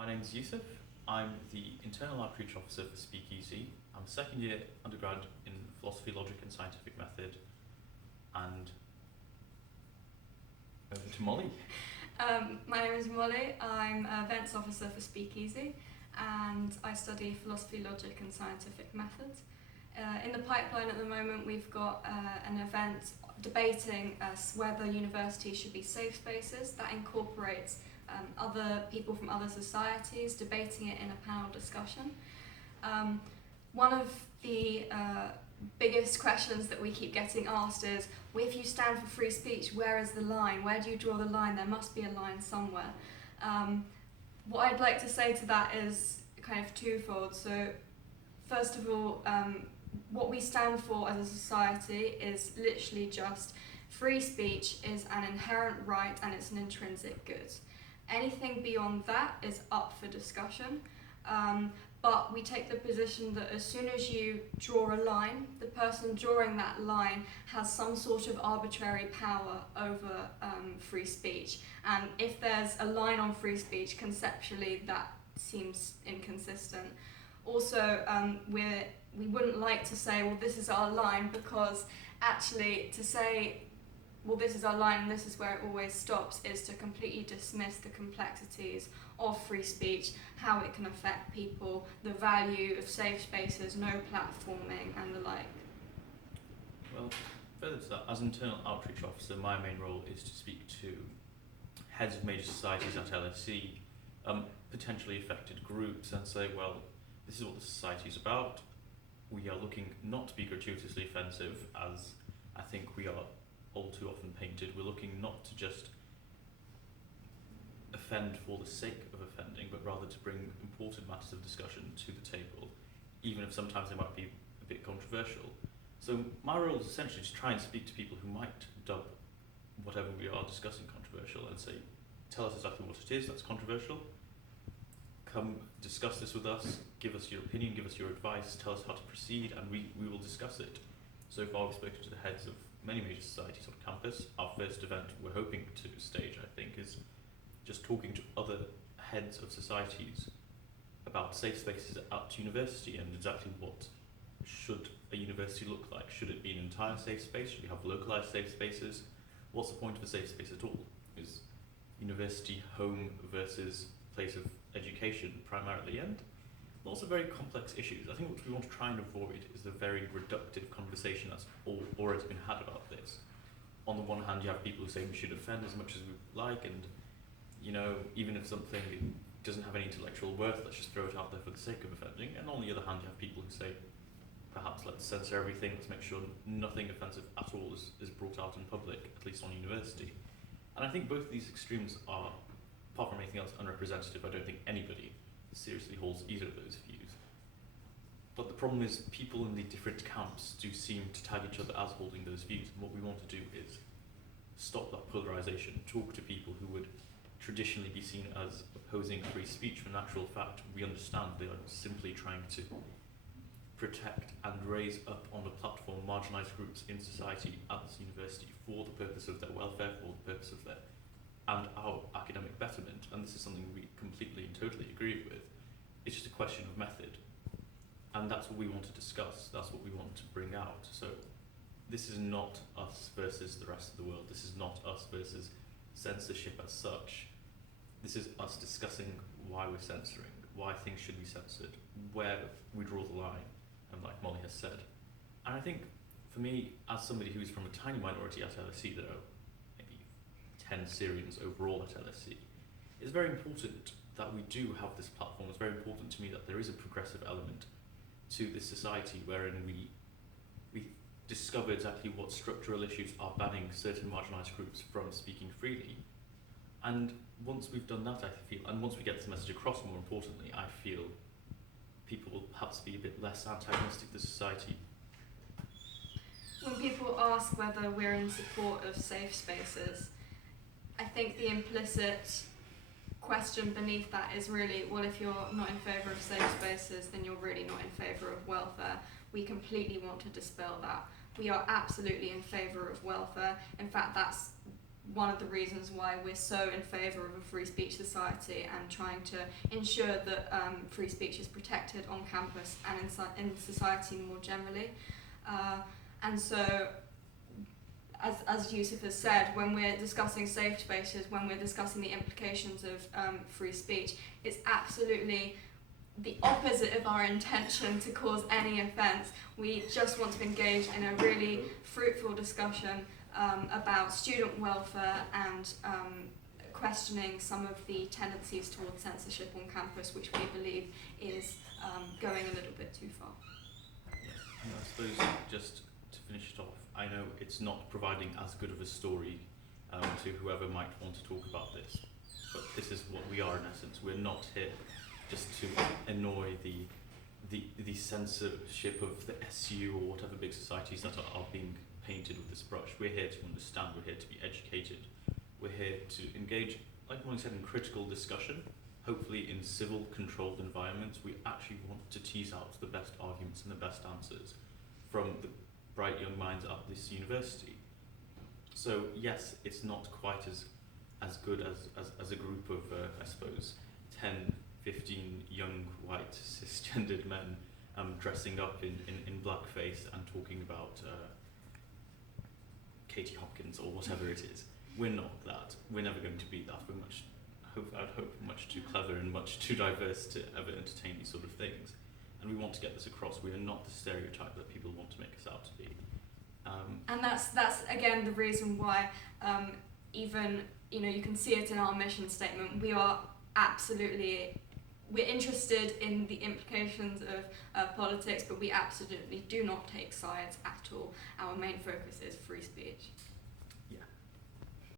My name's Yusuf. I'm the Internal Outreach Officer for Speakeasy. I'm a second year undergrad in Philosophy, Logic and Scientific Method. And over to Molly. My name is Molly. I'm a Events Officer for Speakeasy and I study Philosophy, Logic and Scientific Method. In the pipeline at the moment we've got an event debating whether universities should be safe spaces that incorporates other people from other societies, debating it in a panel discussion. One of the biggest questions that we keep getting asked is, well, if you stand for free speech, where is the line? Where do you draw the line? There must be a line somewhere. What I'd like to say to that is kind of twofold. So first of all, what we stand for as a society is literally just free speech is an inherent right and it's an intrinsic good. Anything beyond that is up for discussion. But we take the position that as soon as you draw a line, the person drawing that line has some sort of arbitrary power over free speech. And if there's a line on free speech, conceptually that seems inconsistent. Also, we wouldn't like to say, well, this is our line, because actually to say, well, this is our line and this is where it always stops, is to completely dismiss the complexities of free speech, how it can affect people, the value of safe spaces, no platforming and the like. Well, further to that, as Internal Outreach Officer, my main role is to speak to heads of major societies at LSE, potentially affected groups, and say, well, this is what the society is about. We are looking not to be gratuitously offensive, as I think we are all too often painted. We're looking not to just offend for the sake of offending, but rather to bring important matters of discussion to the table, even if sometimes they might be a bit controversial. So my role is essentially to try and speak to people who might dub whatever we are discussing controversial and say, tell us exactly what it is that's controversial, come discuss this with us, give us your opinion, give us your advice, tell us how to proceed, and we will discuss it. So far we've spoken to the heads of many major societies on campus. Our first event we're hoping to stage, I think, is just talking to other heads of societies about safe spaces at university and exactly what should a university look like. Should it be an entire safe space? Should we have localized safe spaces? What's the point of a safe space at all? Is university home versus place of education primarily? And lots of very complex issues. I think what we want to try and avoid is the very reductive conversation that's already been had about this. On the one hand, you have people who say we should offend as much as we like, and even if something doesn't have any intellectual worth, let's just throw it out there for the sake of offending. And on the other hand, you have people who say, perhaps let's censor everything, let's make sure nothing offensive at all is brought out in public, at least on university. And I think both of these extremes are, apart from anything else, unrepresentative. I don't think anybody seriously holds either of those views. But the problem is people in the different camps do seem to tag each other as holding those views, and what we want to do is stop that polarization, talk to people who would traditionally be seen as opposing free speech. For natural fact, we understand they are simply trying to protect and raise up on the platform marginalised groups in society at this university for the purpose of their welfare, for the purpose of their and our academic betterment, and this is something we completely and totally agree with. It's just a question of method, and that's what we want to discuss, that's what we want to bring out. So this is not us versus the rest of the world, this is not us versus censorship as such. This is us discussing why we're censoring, why things should be censored, where we draw the line, and like Molly has said. And I think, for me, as somebody who's from a tiny minority at LSE, there are 10 Syrians overall at LSE, it's very important that we do have this platform. It's very important to me that there is a progressive element to this society wherein we discover exactly what structural issues are banning certain marginalised groups from speaking freely. And once we've done that, I feel, and once we get this message across, more importantly, I feel people will perhaps be a bit less antagonistic to society. When people ask whether we're in support of safe spaces, I think the implicit question beneath that is really, well, if you're not in favour of safe spaces, then you're really not in favour of welfare. We completely want to dispel that. We are absolutely in favour of welfare. In fact, that's one of the reasons why we're so in favour of a free speech society and trying to ensure that free speech is protected on campus and in society more generally. And so, as Yusuf has said, when we're discussing safe spaces, when we're discussing the implications of free speech, it's absolutely the opposite of our intention to cause any offence. We just want to engage in a really fruitful discussion about student welfare and questioning some of the tendencies towards censorship on campus, which we believe is going a little bit too far. Yeah, and I suppose just to finish it off, I know it's not providing as good of a story to whoever might want to talk about this, but this is what we are in essence. We're not here just to annoy the censorship of the SU or whatever big societies that are being painted with this brush. We're here to understand, we're here to be educated, we're here to engage, like Molly said, in critical discussion, hopefully in civil controlled environments. We actually want to tease out the best arguments and the best answers from the bright young minds at this university. So yes, it's not quite as good as a group of, I suppose, 10, 15 young white cisgendered men dressing up in blackface and talking about Katie Hopkins or whatever it is. We're not that. We're never going to be that. We're I'd hope much too clever and much too diverse to ever entertain these sort of things. And we want to get this across. We are not the stereotype that people want to make us out to be. And that's again the reason why even, you can see it in our mission statement. We're interested in the implications of politics, but we absolutely do not take sides at all. Our main focus is free speech.